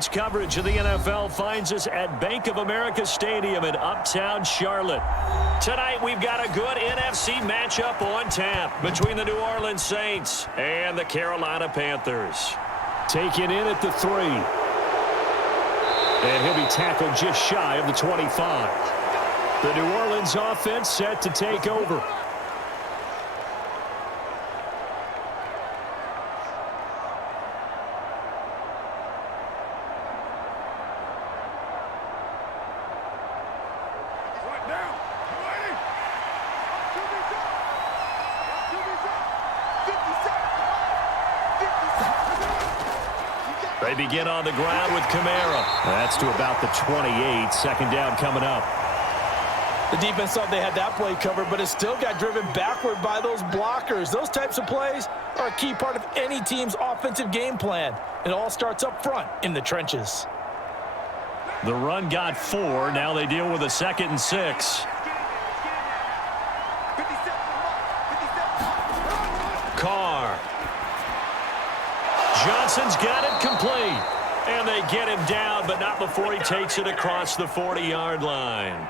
Coverage of the NFL finds us at Bank of America Stadium in Uptown Charlotte. Tonight, we've got a good NFC matchup on tap between the New Orleans Saints and the Carolina Panthers. Taken in at the 3. And he'll be tackled just shy of the 25. The New Orleans offense set to take over. They begin on the ground with Kamara. That's to about the 28. Second down coming up. The defense thought they had that play covered, but it still got driven backward by those blockers. Those types of plays are a key part of any team's offensive game plan. It all starts up front in the trenches. The run got 4. Now they deal with a 2nd and 6. Carr. Johnson's got it complete. And they get him down, but not before he takes it across the 40-yard line.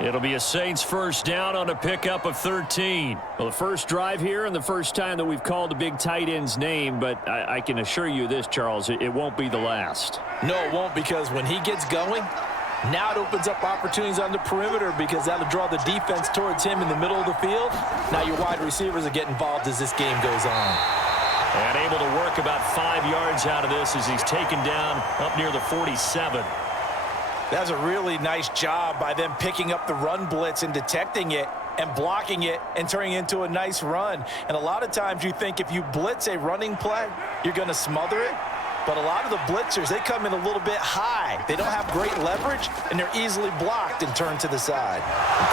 It'll be a Saints first down on a pickup of 13. Well, the first drive here and the first time that we've called a big tight end's name, but I can assure you this, Charles, it won't be the last. No, it won't, because when he gets going, now it opens up opportunities on the perimeter because that'll draw the defense towards him in the middle of the field. Now your wide receivers will get involved as this game goes on. And able to work about 5 yards out of this as he's taken down up near the 47. That's a really nice job by them picking up the run blitz and detecting it and blocking it and turning it into a nice run. And a lot of times you think if you blitz a running play, you're going to smother it. But a lot of the blitzers, they come in a little bit high. They don't have great leverage, and they're easily blocked and turned to the side.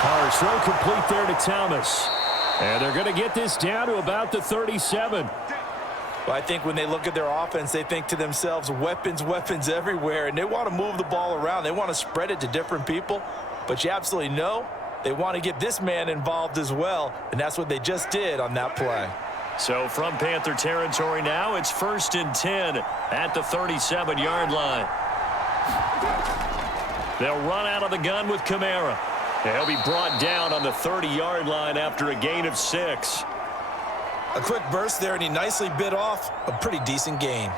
Carr's throw complete there to Thomas. And they're going to get this down to about the 37. Well, I think when they look at their offense, they think to themselves, weapons, weapons everywhere, and they want to move the ball around. They want to spread it to different people, but you absolutely know they want to get this man involved as well, and that's what they just did on that play. So from Panther territory now, it's 1st and 10 at the 37-yard line. They'll run out of the gun with Kamara. He'll be brought down on the 30-yard line after a gain of 6. A quick burst there, and he nicely bit off a pretty decent gain.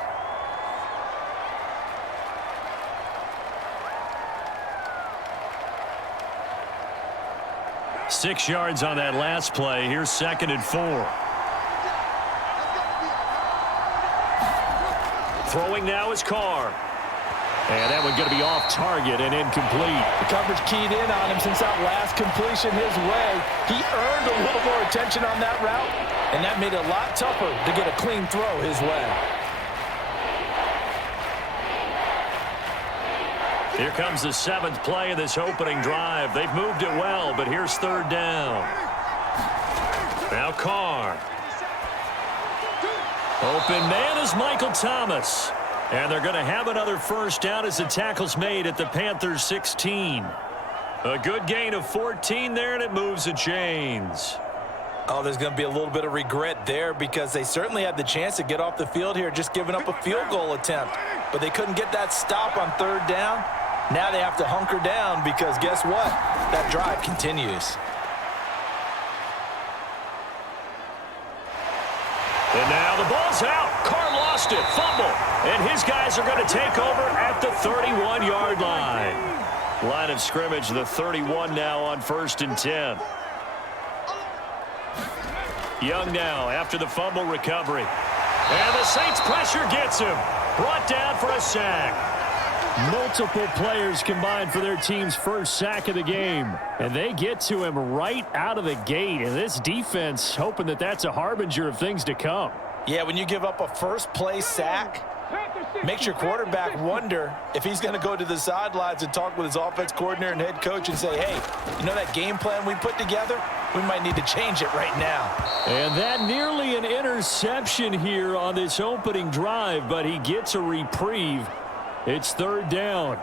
Six yards on that last play. Here's 2nd and 4. Throwing now is Carr. And that one going to be off target and incomplete. The coverage keyed in on him since that last completion his way. He earned a little more attention on that route, and that made it a lot tougher to get a clean throw his way. Here comes the 7th play of this opening drive. They've moved it well, but here's 3rd down. Now Carr. Open man is Michael Thomas. And they're going to have another first down as the tackle's made at the Panthers 16. A good gain of 14 there, and it moves the chains. Oh, there's going to be a little bit of regret there because they certainly had the chance to get off the field here, just giving up a field goal attempt. But they couldn't get that stop on 3rd down. Now they have to hunker down because guess what? That drive continues. And now the ball's out. Carr lost it. Fumble. And his guys are going to take over at the 31-yard line. Line of scrimmage, the 31 now on 1st and 10. Young now after the fumble recovery. And the Saints pressure gets him. Brought down for a sack. Multiple players combined for their team's first sack of the game. And they get to him right out of the gate. And this defense hoping that that's a harbinger of things to come. Yeah, when you give up a first-play sack, makes your quarterback wonder if he's going to go to the sidelines and talk with his offense coordinator and head coach and say, hey, you know that game plan we put together? We might need to change it right now. And that nearly an interception here on this opening drive, but he gets a reprieve. It's 3rd down.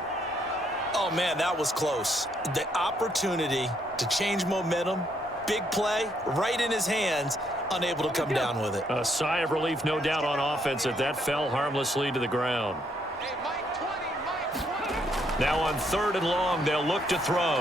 Oh, man, that was close. The opportunity to change momentum, big play, right in his hands, unable to come down with it. A sigh of relief, no doubt, on offense that fell harmlessly to the ground. Now on 3rd and long, they'll look to throw.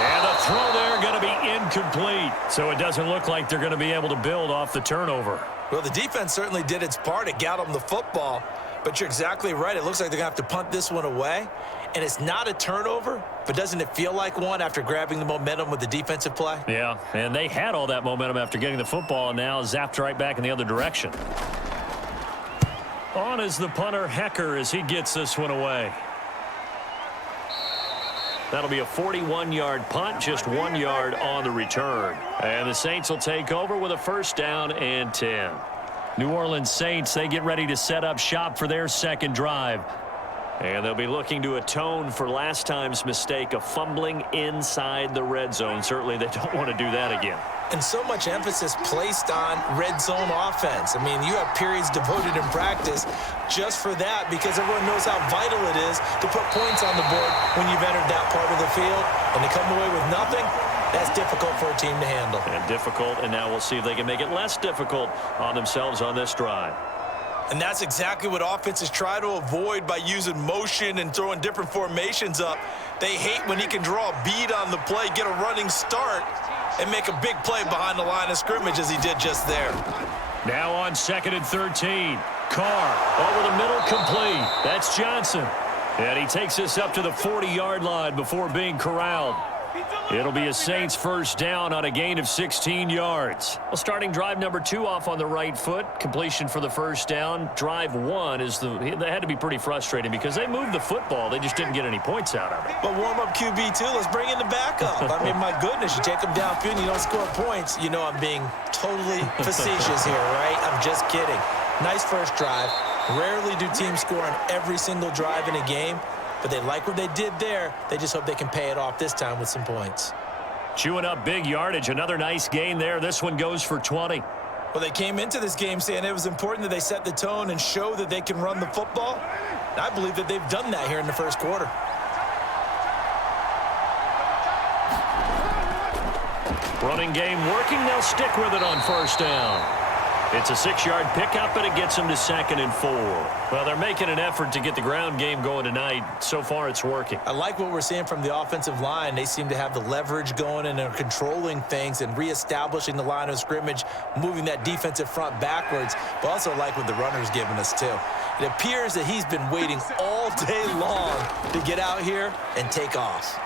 And the throw there going to be incomplete. So it doesn't look like they're going to be able to build off the turnover. Well, the defense certainly did its part. It got them the football. But you're exactly right. It looks like they're going to have to punt this one away. And it's not a turnover, but doesn't it feel like one after grabbing the momentum with the defensive play? Yeah, and they had all that momentum after getting the football and now zapped right back in the other direction. On is the punter, Hecker, as he gets this one away. That'll be a 41-yard punt, just 1 yard on the return. And the Saints will take over with a 1st down and 10. New Orleans Saints, they get ready to set up shop for their second drive. And they'll be looking to atone for last time's mistake of fumbling inside the red zone. Certainly they don't want to do that again. And so much emphasis placed on red zone offense. I mean, you have periods devoted in practice just for that because everyone knows how vital it is to put points on the board when you've entered that part of the field. And to come away with nothing, that's difficult for a team to handle. And difficult, and now we'll see if they can make it less difficult on themselves on this drive. And that's exactly what offenses try to avoid by using motion and throwing different formations up. They hate when he can draw a bead on the play, get a running start, and make a big play behind the line of scrimmage as he did just there. Now on 2nd and 13. Carr over the middle, complete. That's Johnson. And he takes us up to the 40-yard line before being corralled. It'll be a Saints 1st down on a gain of 16 yards. Well, starting drive number 2 off on the right foot. Completion for the 1st down. Drive 1 is they had to be pretty frustrating because they moved the football. They just didn't get any points out of it. But warm-up QB2, let's bring in the backup. I mean, my goodness, you take them downfield and you don't score points. You know I'm being totally facetious here, right? I'm just kidding. Nice first drive. Rarely do teams score on every single drive in a game. But they like what they did there. They just hope they can pay it off this time with some points. Chewing up big yardage. Another nice gain there. This one goes for 20. Well, they came into this game saying it was important that they set the tone and show that they can run the football. And I believe that they've done that here in the 1st quarter. Running game working. They'll stick with it on 1st down. It's a 6-yard pickup, and it gets them to 2nd and 4. Well, they're making an effort to get the ground game going tonight. So far, it's working. I like what we're seeing from the offensive line. They seem to have the leverage going and are controlling things and reestablishing the line of scrimmage, moving that defensive front backwards. But also like what the runner's giving us, too. It appears that he's been waiting all day long to get out here and take off.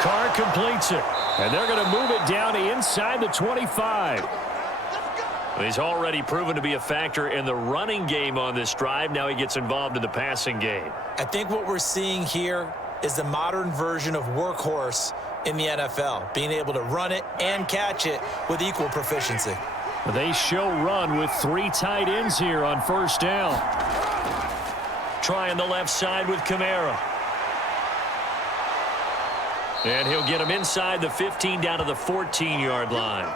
Carr completes it. And they're going to move it down inside the 25. He's already proven to be a factor in the running game on this drive. Now he gets involved in the passing game. I think what we're seeing here is the modern version of workhorse in the NFL, being able to run it and catch it with equal proficiency. They show run with 3 tight ends here on 1st down. Trying the left side with Kamara. And he'll get him inside the 15 down to the 14-yard line.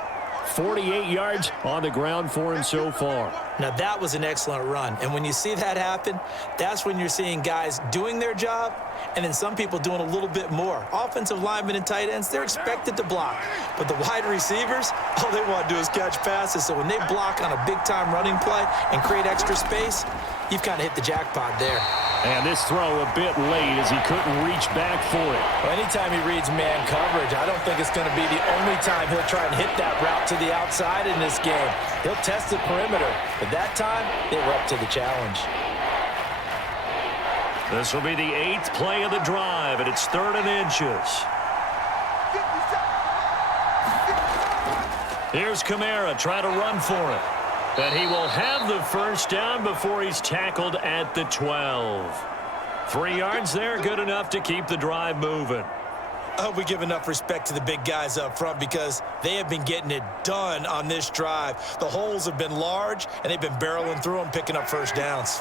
48 yards on the ground for him so far. Now, that was an excellent run. And when you see that happen, that's when you're seeing guys doing their job and then some people doing a little bit more. Offensive linemen and tight ends, they're expected to block. But the wide receivers, all they want to do is catch passes. So when they block on a big-time running play and create extra space, you've kind of hit the jackpot there. And this throw a bit late as he couldn't reach back for it. Well, anytime he reads man coverage, I don't think it's going to be the only time he'll try and hit that route to the outside in this game. He'll test the perimeter, but that time, they were up to the challenge. This will be the 8th play of the drive, and it's 3rd and inches. Here's Kamara trying to run for it. But he will have the 1st down before he's tackled at the 12. 3 yards there, good enough to keep the drive moving. I hope we give enough respect to the big guys up front because they have been getting it done on this drive. The holes have been large, and they've been barreling through them, picking up 1st downs.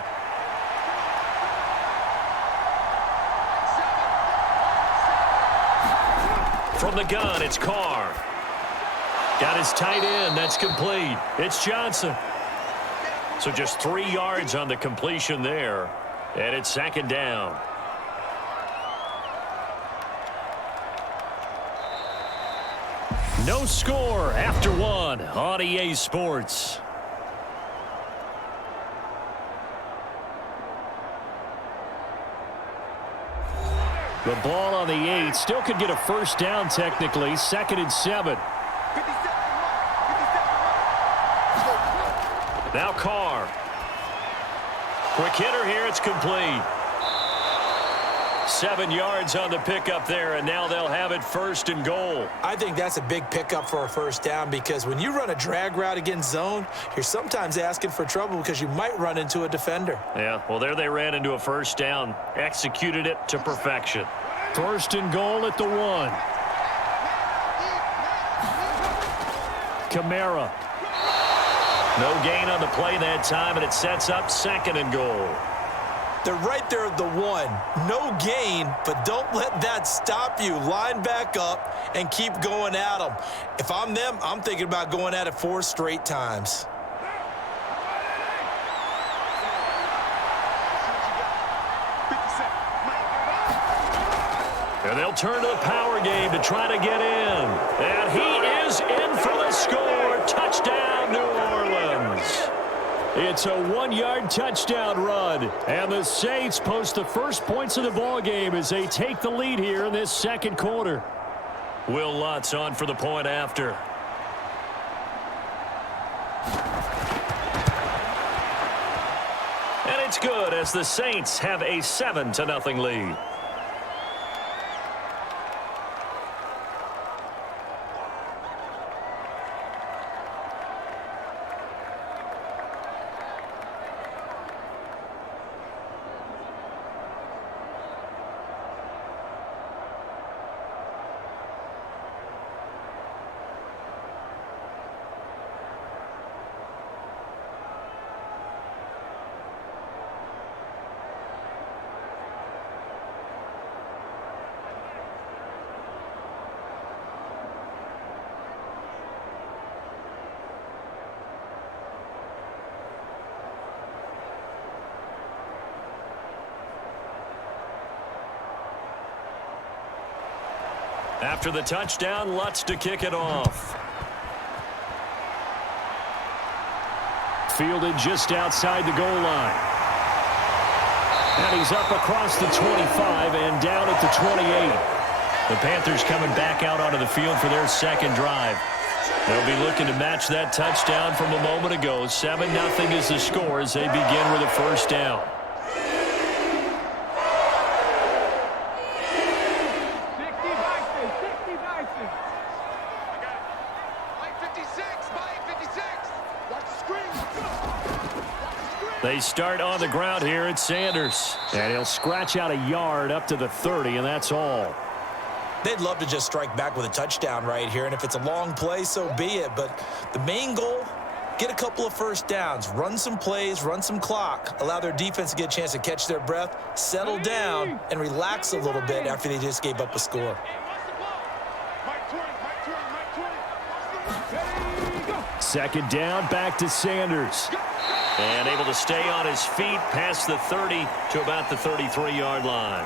From the gun, it's Carr. Got his tight end. That's complete. It's Johnson. So just 3 yards on the completion there. And it's 2nd down. No score after 1 on EA Sports. The ball on the 8. Still could get a first down technically. 2nd and 7. Now Carr. Quick hitter here. It's complete. 7 yards on the pickup there, and now they'll have it 1st and goal. I think that's a big pickup for a first down because when you run a drag route against zone, you're sometimes asking for trouble because you might run into a defender. Yeah, well, there they ran into a first down. Executed it to perfection. 1st and goal at the 1. Kamara. No gain on the play that time, and it sets up 2nd and goal. They're right there at the 1. No gain, but don't let that stop you. Line back up and keep going at them. If I'm them, I'm thinking about going at it 4 straight times. And they'll turn to the power game to try to get in. And he is in for the score. Touchdown, New Orleans. It's a 1-yard touchdown run. And the Saints post the first points of the ball game as they take the lead here in this 2nd quarter. Will Lutz on for the point after. And it's good as the Saints have a 7-0 lead. After the touchdown, Lutz to kick it off. Fielded just outside the goal line. And he's up across the 25 and down at the 28. The Panthers coming back out onto the field for their 2nd drive. They'll be looking to match that touchdown from a moment ago. 7-0 is the score as they begin with a first down. They start on the ground here at Sanders. And he'll scratch out a yard up to the 30, and that's all. They'd love to just strike back with a touchdown right here, and if it's a long play, so be it. But the main goal, get a couple of first downs, run some plays, run some clock, allow their defense to get a chance to catch their breath, settle down, and relax a little bit after they just gave up a score. Second down, back to Sanders. And able to stay on his feet past the 30 to about the 33-yard line.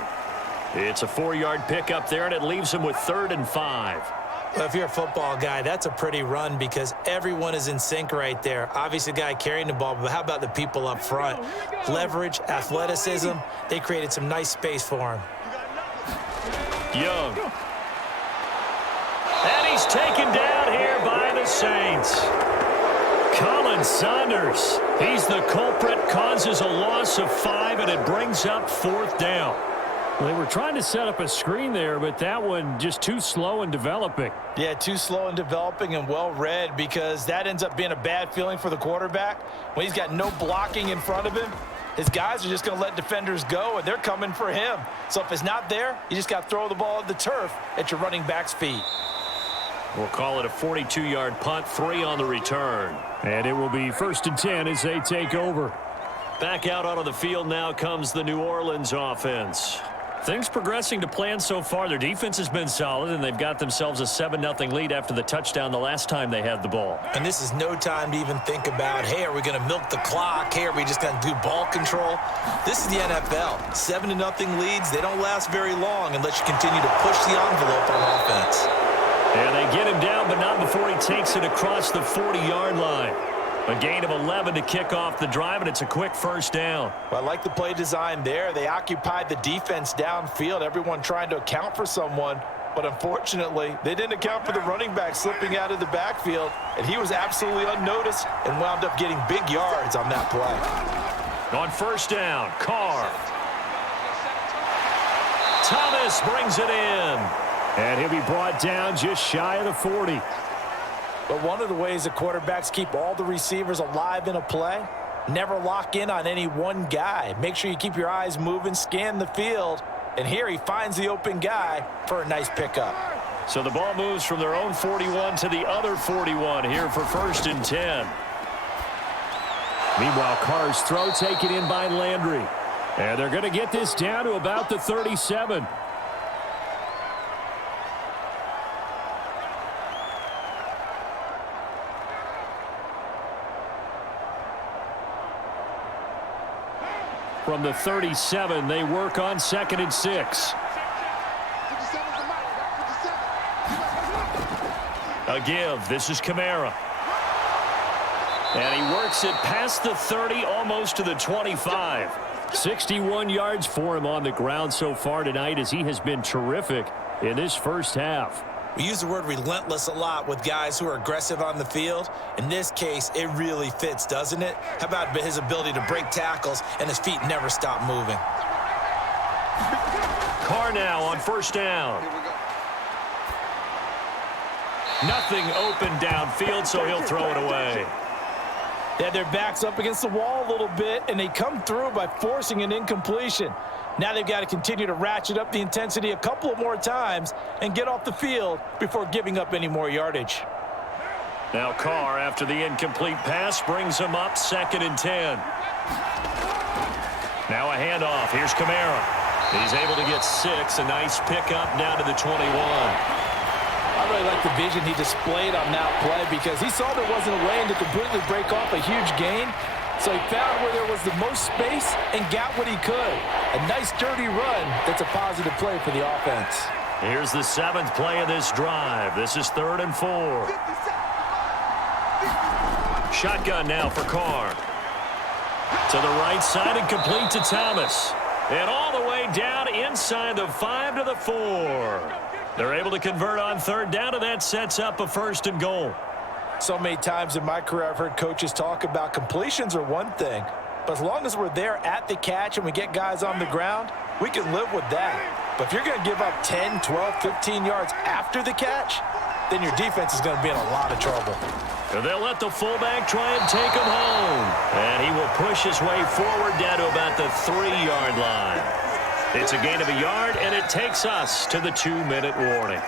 It's a 4-yard pickup there, and it leaves him with 3rd and 5. Well, if you're a football guy, that's a pretty run because everyone is in sync right there. Obviously, the guy carrying the ball, but how about the people up front? Leverage, athleticism, they created some nice space for him. Young. And he's taken down here by the Saints. Colin Saunders, he's the culprit, causes a loss of 5, and it brings up 4th down. Well, they were trying to set up a screen there, but that one just too slow in developing. Yeah, too slow in developing and well read because that ends up being a bad feeling for the quarterback. When he's got no blocking in front of him, his guys are just going to let defenders go, and they're coming for him. So if it's not there, you just got to throw the ball at the turf at your running back's feet. We'll call it a 42-yard punt, 3 on the return. And it will be 1st and 10 as they take over. Back out onto the field now comes the New Orleans offense. Things progressing to plan so far. Their defense has been solid, and they've got themselves a 7-0 lead after the touchdown the last time they had the ball. And this is no time to even think about, hey, are we going to milk the clock? Hey, are we just going to do ball control? This is the NFL. 7-0 leads, they don't last very long unless you continue to push the envelope on offense. And they get him down, but not before he takes it across the 40-yard line. A gain of 11 to kick off the drive, and it's a quick first down. Well, I like the play design there. They occupied the defense downfield, everyone trying to account for someone. But unfortunately, they didn't account for the running back slipping out of the backfield, and he was absolutely unnoticed and wound up getting big yards on that play. On first down, Carr. Thomas brings it in. And he'll be brought down just shy of the 40. But one of the ways the quarterbacks keep all the receivers alive in a play, never lock in on any one guy. Make sure you keep your eyes moving, scan the field, and here he finds the open guy for a nice pickup. So the ball moves from their own 41 to the other 41 here for first and 10. Meanwhile, Carr's throw taken in by Landry. And they're going to get this down to about the 37. From the 37, they work on 2nd and 6. A give. This is Kamara. And he works it past the 30, almost to the 25. 61 yards for him on the ground so far tonight, as he has been terrific in this first half. We use the word relentless a lot with guys who are aggressive on the field. In this case, it really fits, doesn't it? How about his ability to break tackles and his feet never stop moving? Carr now on first down. Nothing open downfield, so he'll throw it away. They had their backs up against the wall a little bit, and they come through by forcing an incompletion. Now they've got to continue to ratchet up the intensity a couple of more times and get off the field before giving up any more yardage. Now Carr, after the incomplete pass, brings him up 2nd and 10. Now a handoff. Here's Kamara. He's able to get 6. A nice pickup down to the 21. I really like the vision he displayed on that play because he saw there wasn't a lane to completely break off a huge gain. So he found where there was the most space and got what he could. A nice, dirty run that's a positive play for the offense. Here's the 7th play of this drive. This is 3rd and 4. Shotgun now for Carr. To the right side and complete to Thomas. And all the way down inside the 5 to the 4. They're able to convert on 3rd down, and that sets up a 1st and goal. So many times in my career I've heard coaches talk about completions are one thing, but as long as we're there at the catch and we get guys on the ground, we can live with that. But if you're going to give up 10, 12, 15 yards after the catch, then your defense is going to be in a lot of trouble. They'll let the fullback try and take him home. And he will push his way forward down to about the 3-yard line. It's a gain of a yard, and it takes us to the 2-minute warning.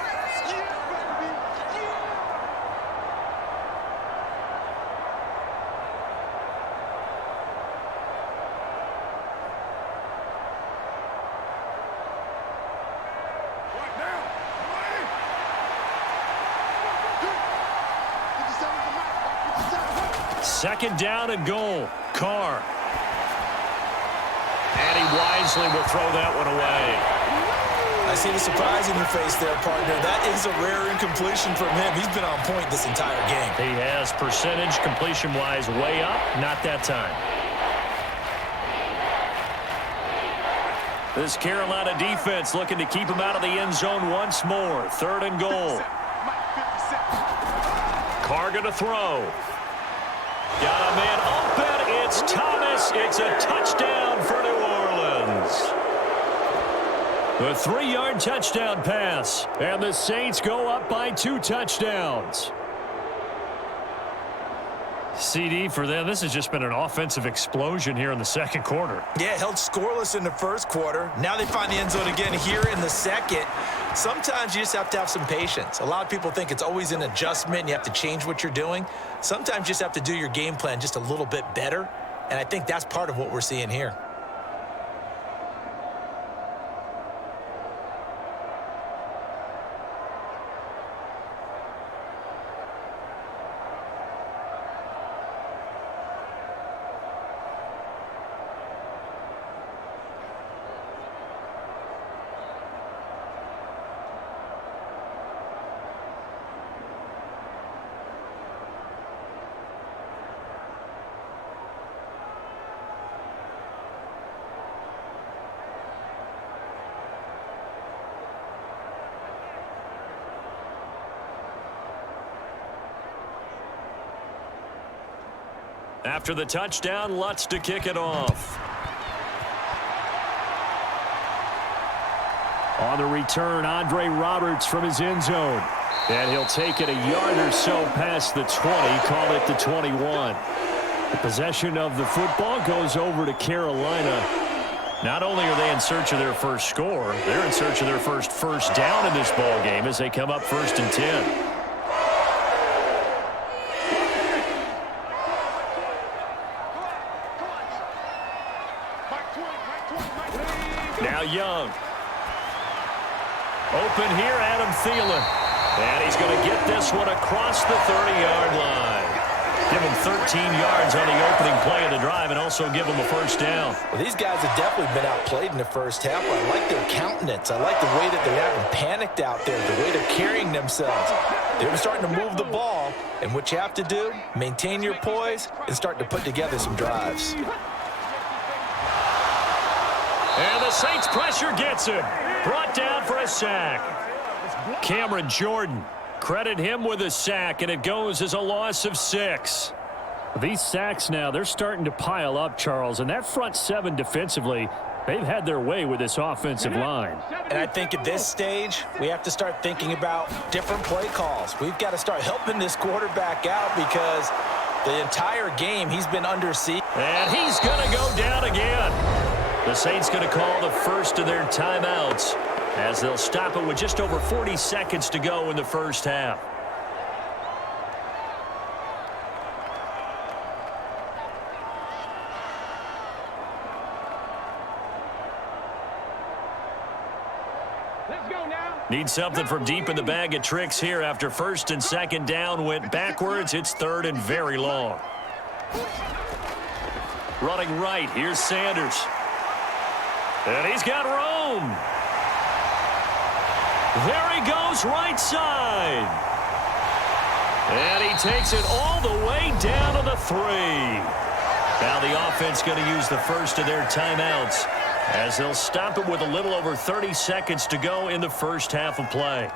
Second down and goal. Carr. And he wisely will throw that one away. I see the surprise in your face there, partner. That is a rare incompletion from him. He's been on point this entire game. He has percentage completion-wise way up. Not that time. This Carolina defense looking to keep him out of the end zone once more. 3rd and goal. Carr going to throw. Got a man open. It's Thomas. It's a touchdown for New Orleans. The 3-yard touchdown pass. And the Saints go up by 2 touchdowns. CD for them. This has just been an offensive explosion here in the 2nd quarter. Yeah, held scoreless in the 1st quarter. Now they find the end zone again here in the 2nd. Sometimes you just have to have some patience. A lot of people think it's always an adjustment and you have to change what you're doing. Sometimes you just have to do your game plan just a little bit better, and I think that's part of what we're seeing here. After the touchdown, Lutz to kick it off. On the return, Andre Roberts from his end zone. And he'll take it a yard or so past the 20, call it the 21. The possession of the football goes over to Carolina. Not only are they in search of their first score, they're in search of their first down in this ball game as they come up 1st and 10. Now Young. Open here, Adam Thielen. And he's going to get this one across the 30-yard line. Give him 13 yards on the opening play of the drive and also give him a first down. Well, these guys have definitely been outplayed in the first half. I like their countenance. I like the way that they haven't panicked out there, the way they're carrying themselves. They're starting to move the ball, and what you have to do, maintain your poise and start to put together some drives. And the Saints pressure gets him. Brought down for a sack. Cameron Jordan, credit him with a sack, and it goes as a loss of 6. These sacks now, they're starting to pile up, Charles, and that front 7 defensively, they've had their way with this offensive line. And I think at this stage, we have to start thinking about different play calls. We've got to start helping this quarterback out because the entire game he's been under siege. And he's going to go down again. The Saints going to call the first of their timeouts as they'll stop it with just over 40 seconds to go in the first half. Let's go now. Need something from deep in the bag of tricks here after 1st and 2nd down went backwards. It's 3rd and very long. Running right, here's Sanders. And he's got Rome. There he goes, right side. And he takes it all the way down to the 3. Now the offense going to use the first of their timeouts as they'll stop it with a little over 30 seconds to go in the first half of play.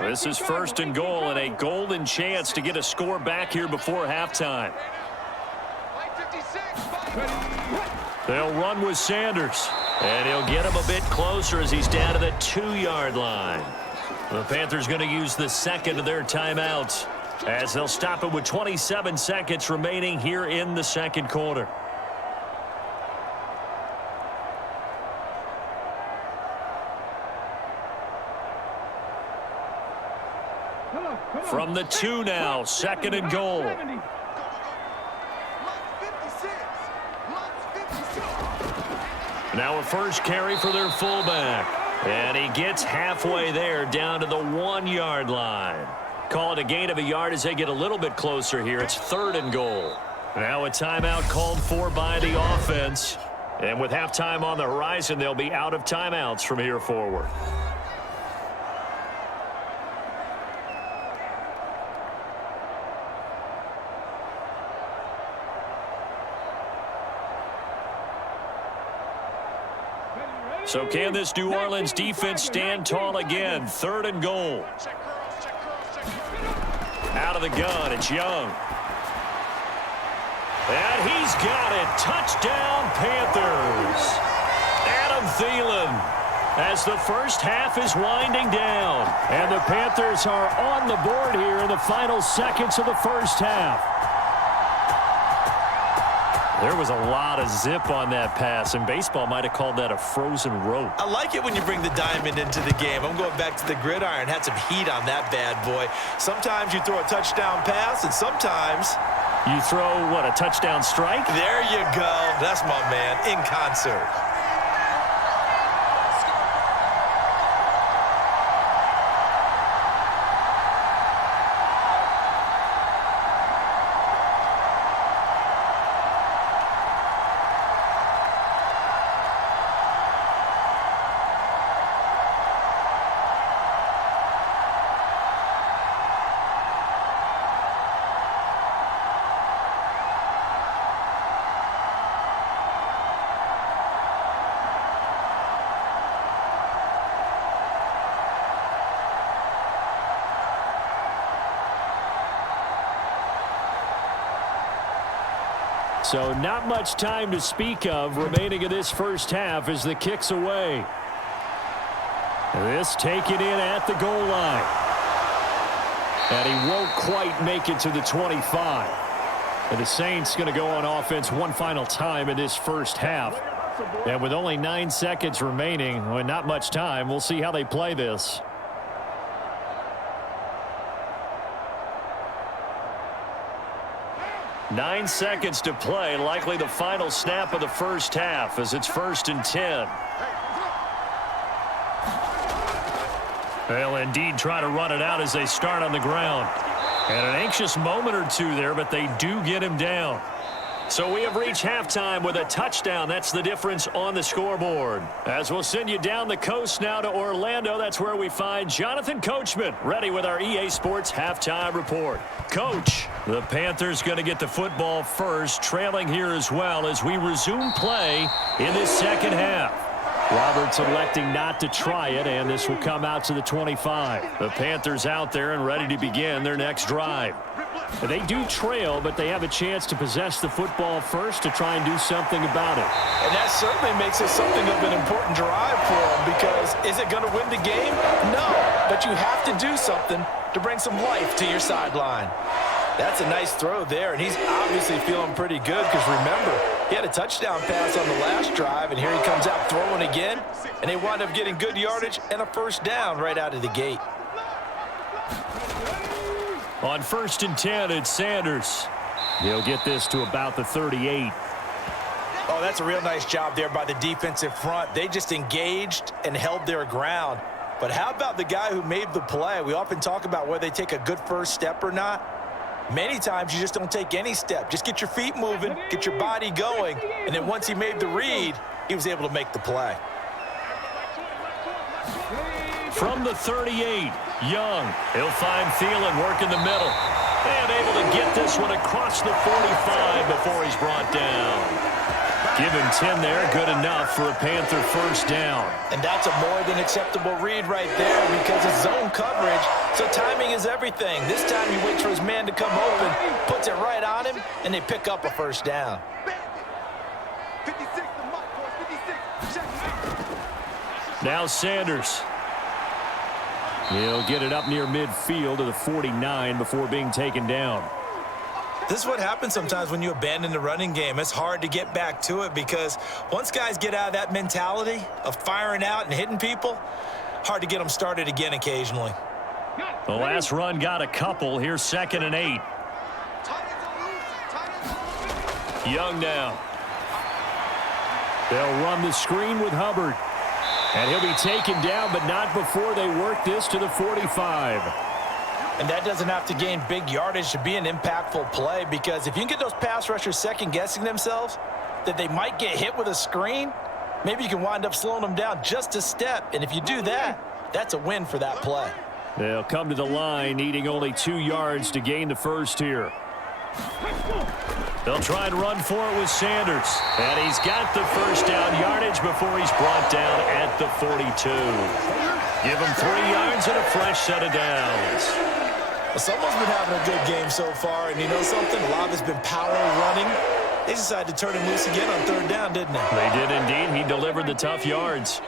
This is 1st and goal and a golden chance to get a score back here before halftime. They'll run with Sanders, and he'll get him a bit closer as he's down to the 2-yard line. The Panthers going to use the second of their timeouts as they'll stop it with 27 seconds remaining here in the second quarter. From the 2 now, 2nd and goal. Now a first carry for their fullback. And he gets halfway there down to the 1-yard line. Call it a gain of a yard as they get a little bit closer here. It's 3rd and goal. Now a timeout called for by the offense. And with halftime on the horizon, they'll be out of timeouts from here forward. So can this New Orleans defense stand tall again? 3rd and goal. Out of the gun, it's Young. And he's got it. Touchdown, Panthers. Adam Thielen as the first half is winding down. And the Panthers are on the board here in the final seconds of the first half. There was a lot of zip on that pass, and baseball might have called that a frozen rope. I like it when you bring the diamond into the game. I'm going back to the gridiron. Had some heat on that bad boy. Sometimes you throw a touchdown pass, and sometimes you throw, what, a touchdown strike? There you go. That's my man, in concert. So not much time to speak of remaining in this first half as the kick's away. This taken in at the goal line. And he won't quite make it to the 25. And the Saints going to go on offense one final time in this first half. And with only 9 seconds remaining, well, not much time, we'll see how they play this. Nine seconds to play, likely the final snap of the first half as it's 1st and 10. They'll indeed try to run it out as they start on the ground. And an anxious moment or two there, but they do get him down. So we have reached halftime with a touchdown. That's the difference on the scoreboard. As we'll send you down the coast now to Orlando, that's where we find Jonathan Coachman, ready with our EA Sports halftime report. Coach, the Panthers going to get the football first, trailing here as well as we resume play in this second half. Roberts electing not to try it, and this will come out to the 25. The Panthers out there and ready to begin their next drive. They do trail, but they have a chance to possess the football first to try and do something about it. And that certainly makes it something of an important drive for them, because is it going to win the game? No, but you have to do something to bring some life to your sideline. That's a nice throw there, and he's obviously feeling pretty good because, remember, he had a touchdown pass on the last drive, and here he comes out throwing again, and they wind up getting good yardage and a first down right out of the gate. On 1st and 10, it's Sanders. He'll get this to about the 38. Oh, that's a real nice job there by the defensive front. They just engaged and held their ground. But how about the guy who made the play? We often talk about whether they take a good first step or not. Many times you just don't take any step. Just get your feet moving, get your body going, and then once he made the read, he was able to make the play. From the 38, Young. He'll find Thielen working the middle. And able to get this one across the 45 before he's brought down. Give him 10 there, good enough for a Panther first down. And that's a more than acceptable read right there because it's zone coverage, so timing is everything. This time he waits for his man to come open, puts it right on him, and they pick up a first down. Now Sanders. He'll get it up near midfield to the 49 before being taken down. This is what happens sometimes when you abandon the running game. It's hard to get back to it because once guys get out of that mentality of firing out and hitting people, hard to get them started again occasionally. The last run got a couple. Here's 2nd and 8. Young now. They'll run the screen with Hubbard. And he'll be taken down, but not before they work this to the 45. And that doesn't have to gain big yardage to be an impactful play, because if you can get those pass rushers second-guessing themselves that they might get hit with a screen, maybe you can wind up slowing them down just a step. And if you do that, that's a win for that play. They'll come to the line, needing only 2 yards to gain the first here. They'll try and run for it with Sanders. And he's got the first down yardage before he's brought down at the 42. Give him 3 yards and a fresh set of downs. Well, someone's been having a good game so far, and you know something? A lot of it's been power running. They decided to turn him loose again on 3rd down, didn't they? They did indeed. He delivered the tough yards.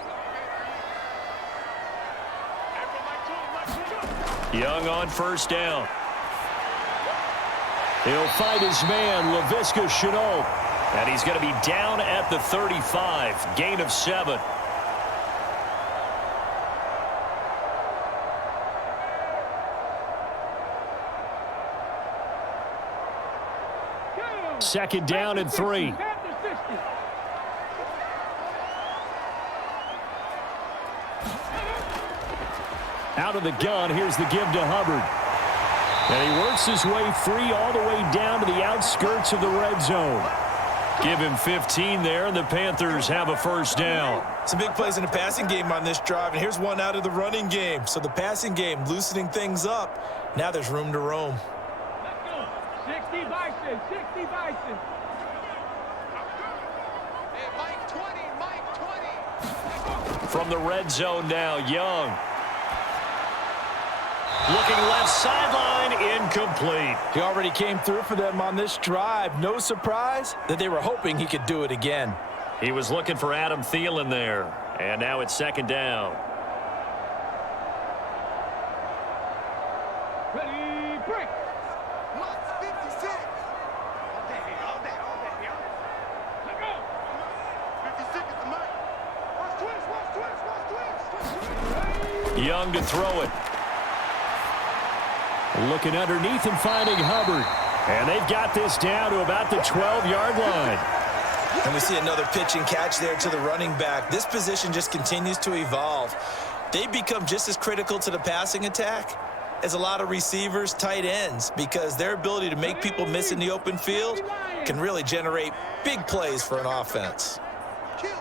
Young on 1st down. He'll fight his man, Laviska Shenault. And he's going to be down at the 35. Gain of 7. Second down and 3. Out of the gun, here's the give to Hubbard. And he works his way free all the way down to the outskirts of the red zone. Give him 15 there, and the Panthers have a first down. Some big plays in the passing game on this drive, and here's one out of the running game. So the passing game loosening things up. Now there's room to roam. Let's go. 60 Bison, 60 Bison. Hey, Mike 20, Mike 20. From the red zone now, Young. Looking left sideline, incomplete. He already came through for them on this drive. No surprise that they were hoping he could do it again. He was looking for Adam Thielen there. And now it's second down. Ready, break. Watch 56. All day. Let go. 56 is the mark. Watch twist. Young to throw it. Looking underneath and finding Hubbard. And they've got this down to about the 12-yard line. And we see another pitch and catch there to the running back. This position just continues to evolve. They become just as critical to the passing attack as a lot of receivers, tight ends, because their ability to make people miss in the open field can really generate big plays for an offense. Kill.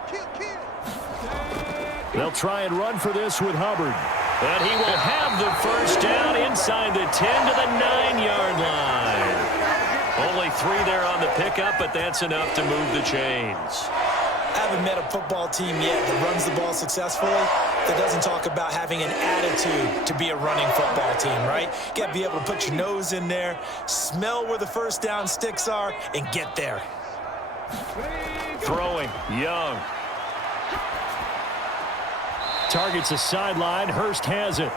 They'll try and run for this with Hubbard. And he will have the first down inside the 10 to the 9-yard line. Only 3 there on the pickup, but that's enough to move the chains. I haven't met a football team yet that runs the ball successfully that doesn't talk about having an attitude to be a running football team, right? You got to be able to put your nose in there, smell where the first down sticks are, and get there. Throwing, Young. Targets the sideline. Hurst has it.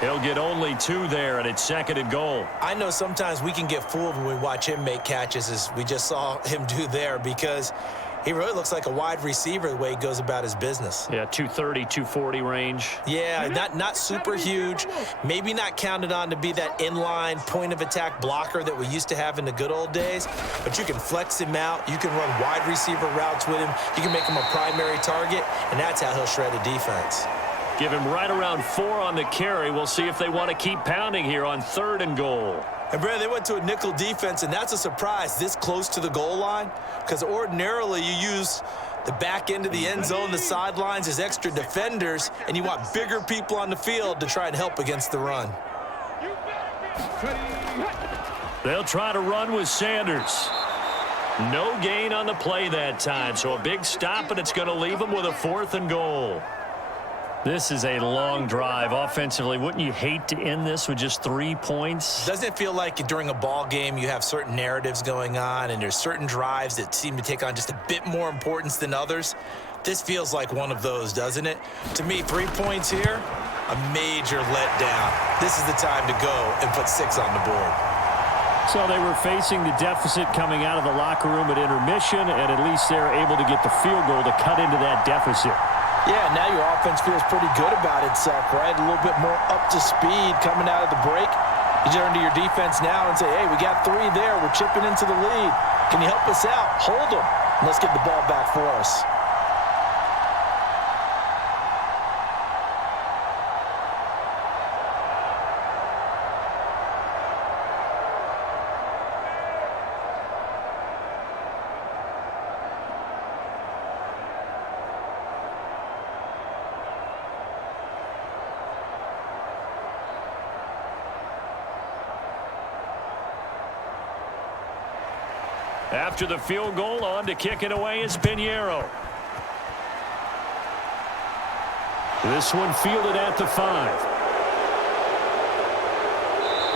He'll get only 2 there, and it's second and goal. I know sometimes we can get fooled when we watch him make catches, as we just saw him do there, because he really looks like a wide receiver the way he goes about his business. Yeah, 230, 240 range. Yeah, not super huge. Maybe not counted on to be that inline point-of-attack blocker that we used to have in the good old days, but you can flex him out. You can run wide receiver routes with him. You can make him a primary target, and that's how he'll shred a defense. Give him right around 4 on the carry. We'll see if they want to keep pounding here on 3rd and goal. And, Brad, they went to a nickel defense, and that's a surprise this close to the goal line, because ordinarily you use the back end of the end zone, the sidelines as extra defenders, and you want bigger people on the field to try and help against the run. They'll try to run with Sanders. No gain on the play that time, so a big stop, and it's going to leave them with a 4th and goal. This is a long drive offensively. Wouldn't you hate to end this with just 3 points? Doesn't it feel like during a ball game you have certain narratives going on and there's certain drives that seem to take on just a bit more importance than others? This feels like one of those, doesn't it? To me, 3 points here, a major letdown. This is the time to go and put 6 on the board. So they were facing the deficit coming out of the locker room at intermission, and at least they're able to get the field goal to cut into that deficit. Yeah, now your offense feels pretty good about itself, right? A little bit more up to speed coming out of the break. You turn to your defense now and say, hey, we got 3 there. We're chipping into the lead. Can you help us out? Hold them. Let's get the ball back for us. After the field goal, on to kick it away is Pinheiro. This one fielded at the 5.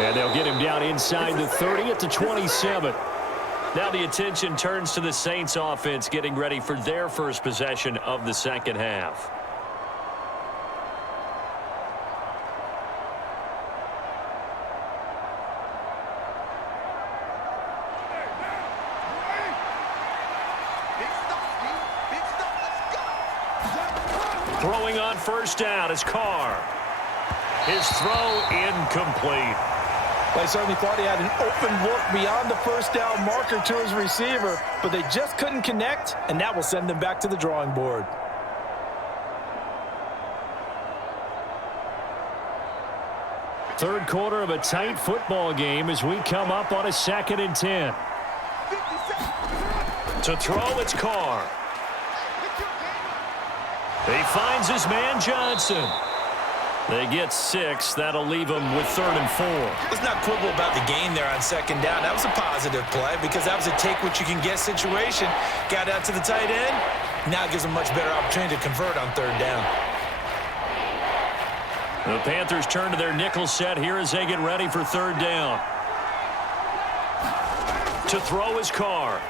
And they'll get him down inside the 30 at the 27. Now the attention turns to the Saints offense getting ready for their first possession of the second half. Throwing on first down is Carr. His throw incomplete. Well, he certainly thought he had an open look beyond the first down marker to his receiver, but they just couldn't connect, and that will send them back to the drawing board. Third quarter of a tight football game as we come up on a 2nd and 10. To throw, it's Carr. He finds his man Johnson. They get 6. That'll leave them with 3rd and 4. Let's not quibble about the gain there on 2nd down. That was a positive play because that was a take-what-you-can-get situation. Got out to the tight end. Now it gives them a much better opportunity to convert on 3rd down. The Panthers turn to their nickel set here as they get ready for third down. To throw is Carr.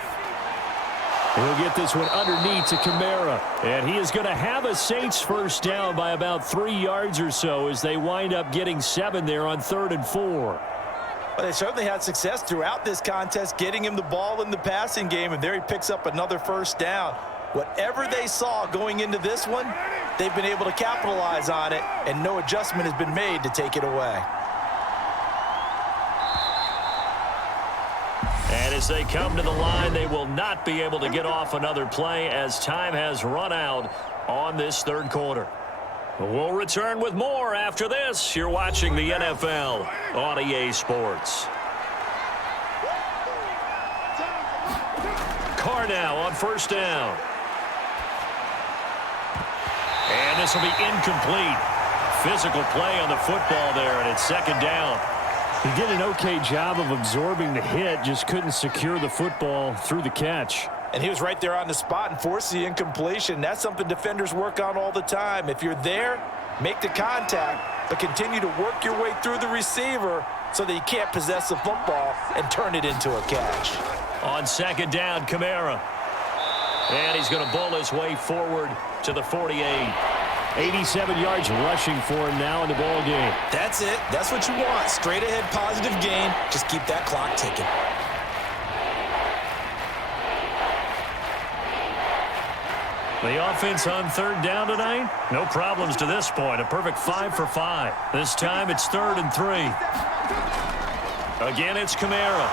He'll get this one underneath to Kamara. And he is going to have a Saints first down by about 3 yards or so as they wind up getting 7 there on 3rd and 4. Well, they certainly had success throughout this contest, getting him the ball in the passing game, and there he picks up another first down. Whatever they saw going into this one, they've been able to capitalize on it, and no adjustment has been made to take it away. And as they come to the line, they will not be able to get off another play as time has run out on this third quarter. We'll return with more after this. You're watching the NFL on EA Sports. Carr now on first down. And this will be incomplete. Physical play on the football there, and it's second down. He did an okay job of absorbing the hit, just couldn't secure the football through the catch. And he was right there on the spot and forced the incompletion. That's something defenders work on all the time. If you're there, make the contact, but continue to work your way through the receiver so that you can't possess the football and turn it into a catch. On second down, Kamara. And he's going to bull his way forward to the 48. 87 yards rushing for him now in the ball game. That's it. That's what you want. Straight ahead positive gain. Just keep that clock ticking. The offense on third down tonight, no problems to this point. A perfect 5 for 5. This time it's 3rd and 3. Again, it's Kamara.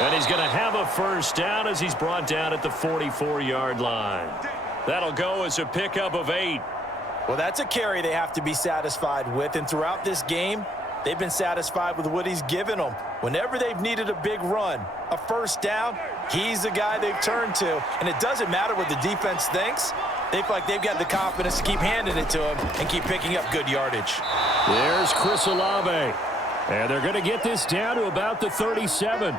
And he's going to have a first down as he's brought down at the 44-yard line. That'll go as a pickup of 8. Well, that's a carry they have to be satisfied with. And throughout this game, they've been satisfied with what he's given them. Whenever they've needed a big run, a first down, he's the guy they've turned to. And it doesn't matter what the defense thinks. They feel like they've got the confidence to keep handing it to him and keep picking up good yardage. There's Chris Olave. And they're going to get this down to about the 37.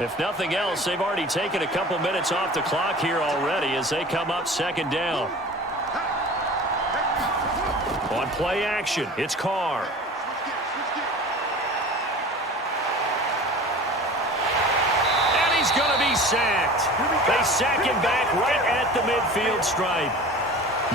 If nothing else, they've already taken a couple minutes off the clock here already as they come up second down. On play action, it's Carr. And he's going to be sacked. They sack him back right at the midfield stripe.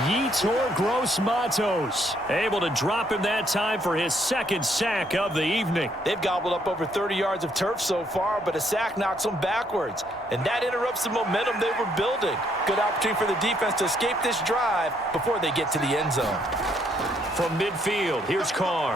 Yetur Gross-Matos able to drop him that time for his second sack of the evening. They've gobbled up over 30 yards of turf so far, but a sack knocks them backwards. And that interrupts the momentum they were building. Good opportunity for the defense to escape this drive before they get to the end zone. From midfield, here's Carr.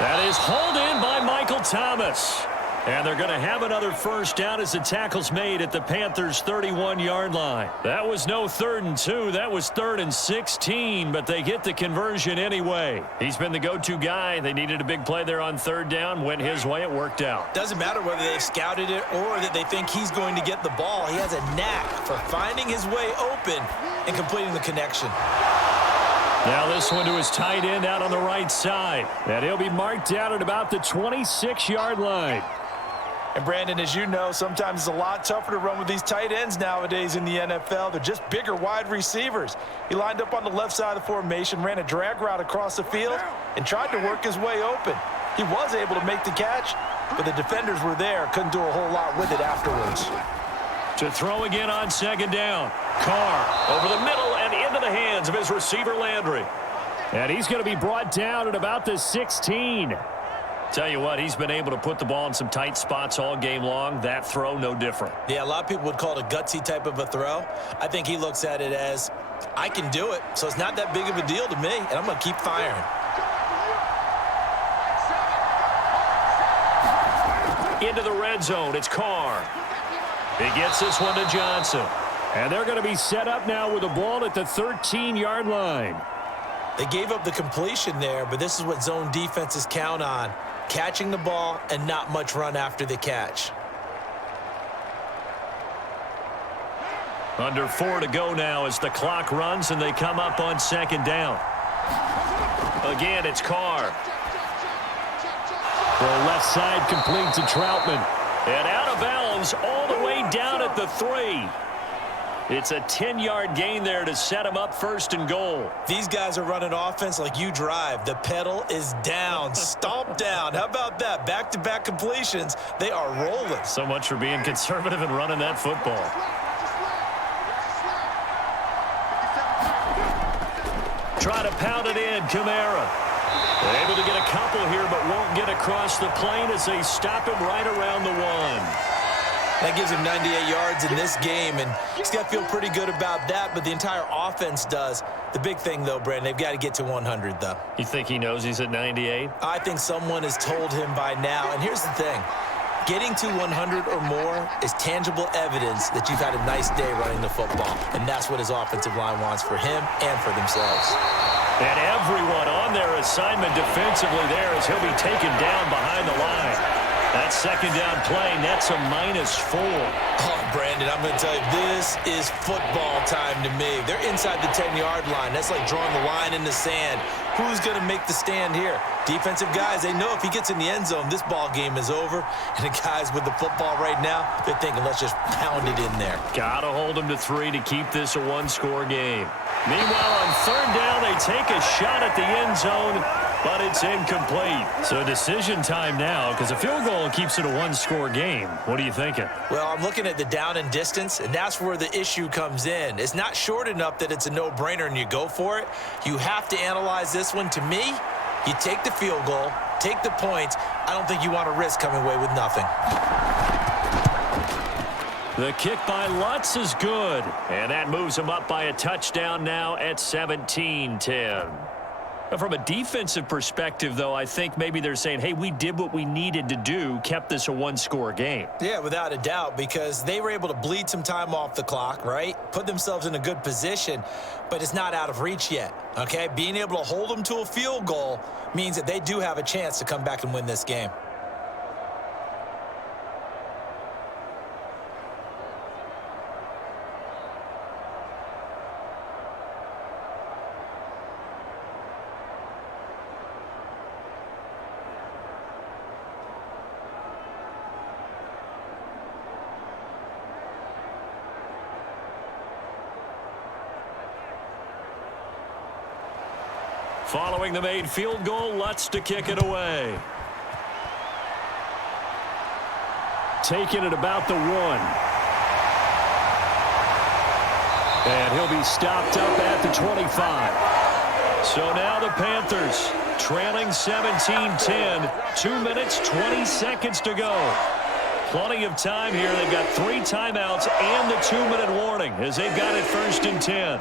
That is hauled in by Michael Thomas. And they're going to have another first down as the tackle's made at the Panthers' 31-yard line. That was no 3rd and 2. That was 3rd and 16, but they get the conversion anyway. He's been the go-to guy. They needed a big play there on third down. Went his way. It worked out. Doesn't matter whether they've scouted it or that they think he's going to get the ball. He has a knack for finding his way open and completing the connection. Now this one to his tight end out on the right side. And he'll be marked down at about the 26-yard line. And, Brandon, as you know, sometimes it's a lot tougher to run with these tight ends nowadays in the NFL. They're just bigger wide receivers. He lined up on the left side of the formation, ran a drag route across the field, and tried to work his way open. He was able to make the catch, but the defenders were there. Couldn't do a whole lot with it afterwards. To throw again on second down. Carr over the middle and into the hands of his receiver, Landry. And he's going to be brought down at about the 16. Tell you what, he's been able to put the ball in some tight spots all game long. That throw, no different. Yeah, a lot of people would call it a gutsy type of a throw. I think he looks at it as, I can do it, so it's not that big of a deal to me, and I'm going to keep firing. Into the red zone, it's Carr. He gets this one to Johnson. And they're going to be set up now with the ball at the 13-yard line. They gave up the completion there, but this is what zone defenses count on. Catching the ball and not much run after the catch. Under 4 to go now as the clock runs and they come up on second down. Again, it's Carr. Throw left side complete to Troutman. And out of bounds all the way down at the 3. It's a 10-yard gain there to set him up 1st and goal. These guys are running offense like you drive. The pedal is down, stomped down. How about that? Back-to-back completions. They are rolling. So much for being conservative and running that football. Try to pound it in, Kamara. Able to get a couple here, but won't get across the plane as they stop him right around the 1. That gives him 98 yards in this game, and he's got to feel pretty good about that, but the entire offense does. The big thing, though, Brandon, they've got to get to 100, though. You think he knows he's at 98? I think someone has told him by now, and here's the thing. Getting to 100 or more is tangible evidence that you've had a nice day running the football, and that's what his offensive line wants for him and for themselves. And everyone on their assignment defensively there as he'll be taken down behind the line. That second down play nets a -4. Oh, Brandon, I'm going to tell you, this is football time to me. They're inside the 10-yard line. That's like drawing the line in the sand. Who's going to make the stand here? Defensive guys, they know if he gets in the end zone, this ball game is over. And the guys with the football right now, they're thinking, let's just pound it in there. Got to hold him to 3 to keep this a 1-score game. Meanwhile, on 3rd down, they take a shot at the end zone, but it's incomplete. So decision time now, because a field goal keeps it a 1-score game. What are you thinking? Well, I'm looking at the down and distance, and that's where the issue comes in. It's not short enough that it's a no-brainer and you go for it. You have to analyze this one. To me, you take the field goal, take the points. I don't think you want to risk coming away with nothing. The kick by Lutz is good, and that moves him up by a touchdown now at 17-10. From a defensive perspective, though, I think maybe they're saying, hey, we did what we needed to do, kept this a 1-score game. Yeah, without a doubt, because they were able to bleed some time off the clock, right? Put themselves in a good position, but it's not out of reach yet, okay? Being able to hold them to a field goal means that they do have a chance to come back and win this game. Following the made field goal, Lutz to kick it away. Taking it about the 1. And he'll be stopped up at the 25. So now the Panthers trailing 17-10. 2 minutes, 20 seconds to go. Plenty of time here. They've got 3 timeouts and the 2-minute warning as they've got it 1st and 10.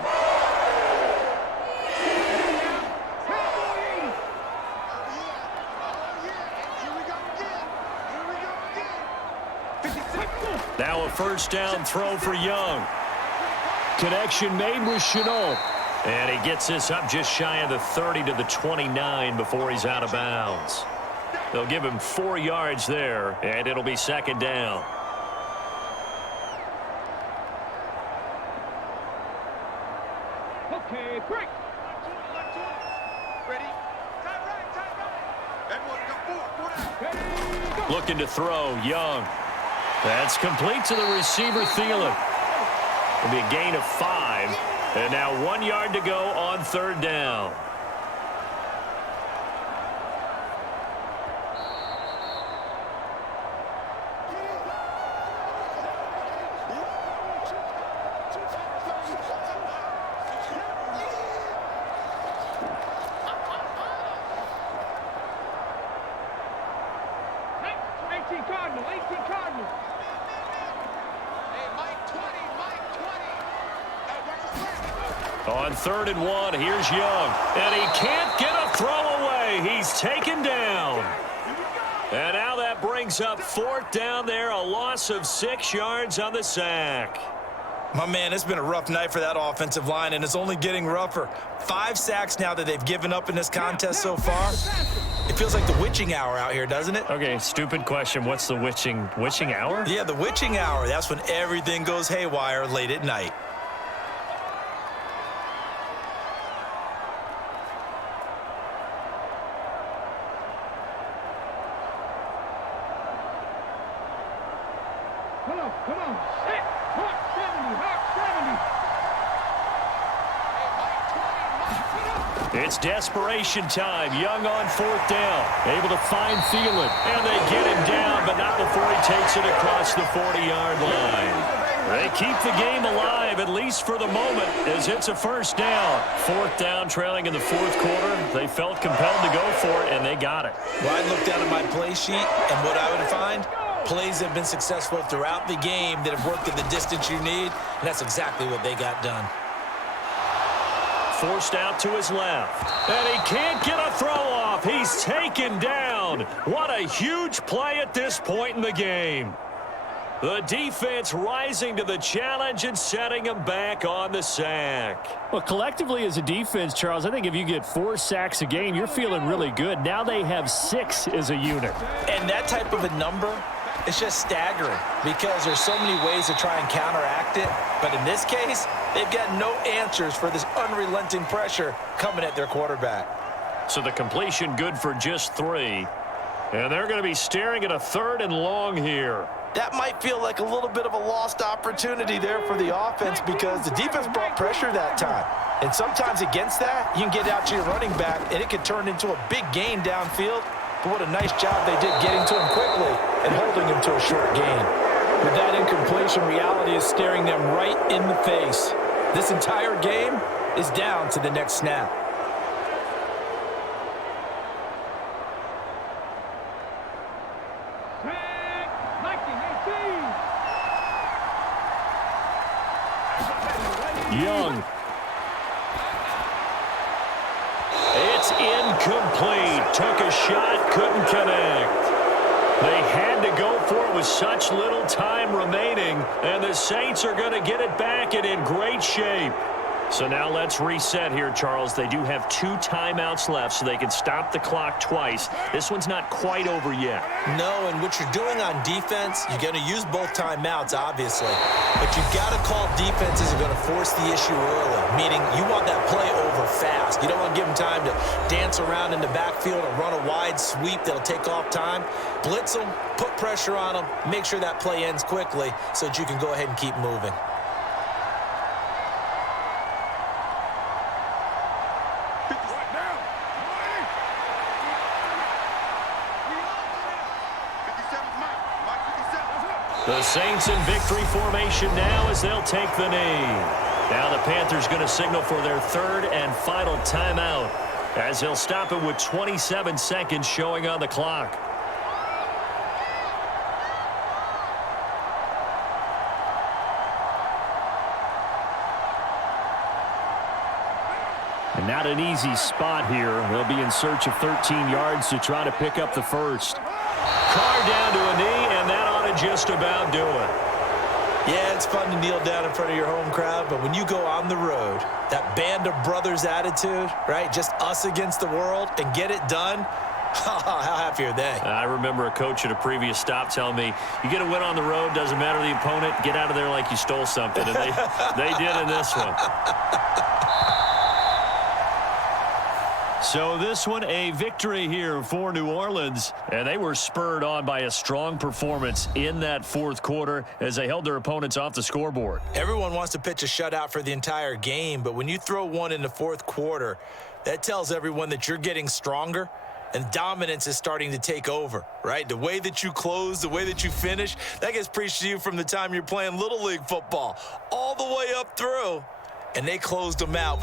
Now a 1st down throw for Young. Connection made with Chenault. And he gets this up just shy of the 30 to the 29 before he's out of bounds. They'll give him 4 yards there, and it'll be 2nd down. Okay, break. Ready? Time right. Everyone come forward. Looking to throw, Young. That's complete to the receiver, Thielen. It'll be a gain of 5. And now 1 yard to go on 3rd down. Cardinal. Hey, Mike 20. On 3rd and 1, here's Young. And he can't get a throw away. He's taken down. And now that brings up 4th down there, a loss of 6 yards on the sack. My man, it's been a rough night for that offensive line, and it's only getting rougher. 5 sacks now that they've given up in this contest so far. It feels like the witching hour out here, doesn't it? Okay, stupid question. What's the witching hour? Yeah, the witching hour. That's when everything goes haywire late at night. Come on. Sit. Mark 70. It's desperation time. Young on fourth down. Able to find Thielen. And they get him down, but not before he takes it across the 40-yard line. They keep the game alive, at least for the moment, as it's a first down. Fourth down, trailing in the fourth quarter. They felt compelled to go for it, and they got it. Well, I'd look down at my play sheet, and what I would find, plays that have been successful throughout the game that have worked at the distance you need, and that's exactly what they got done. Forced out to his left. And he can't get a throw off. He's taken down. What a huge play at this point in the game. The defense rising to the challenge and setting him back on the sack. Well, collectively as a defense, Charles, I think if you get 4 sacks a game, you're feeling really good. Now they have 6 as a unit. And that type of a number, it's just staggering because there's so many ways to try and counteract it. But in this case, they've got no answers for this unrelenting pressure coming at their quarterback. So the completion good for just 3. And they're going to be staring at a 3rd and long here. That might feel like a little bit of a lost opportunity there for the offense because the defense brought pressure that time. And sometimes against that, you can get out to your running back, and it can turn into a big gain downfield. But what a nice job they did getting to him quickly and holding him to a short gain. With that incompletion, reality is staring them right in the face. This entire game is down to the next snap. Young. It's incomplete. Took a shot, couldn't connect. They had to go for it with such little time remaining, and the Saints are going to get it back and in great shape. So now let's reset here, Charles. They do have 2 timeouts left, so they can stop the clock twice. This one's not quite over yet. No, and what you're doing on defense, you're going to use both timeouts, obviously. But you've got to call defenses are going to force the issue early, meaning you want that play over fast. You don't want to give them time to dance around in the backfield or run a wide sweep that'll take off time. Blitz them, put pressure on them, make sure that play ends quickly so that you can go ahead and keep moving. The Saints in victory formation now as they'll take the knee. Now the Panthers going to signal for their 3rd and final timeout as he'll stop it with 27 seconds showing on the clock. And not an easy spot here. They'll be in search of 13 yards to try to pick up the first. Carr down to a knee, and that ought to just about do it. Yeah, it's fun to kneel down in front of your home crowd, but when you go on the road, that band of brothers attitude, right, just us against the world, and get it done, how happy are they? I remember a coach at a previous stop telling me, you get a win on the road, doesn't matter the opponent, get out of there like you stole something, and they did in this one. So this one, a victory here for New Orleans, and they were spurred on by a strong performance in that fourth quarter as they held their opponents off the scoreboard. Everyone wants to pitch a shutout for the entire game, but when you throw one in the fourth quarter, that tells everyone that you're getting stronger and dominance is starting to take over, right? The way that you close, the way that you finish, that gets preached to you from the time you're playing Little League football all the way up through, and they closed them out with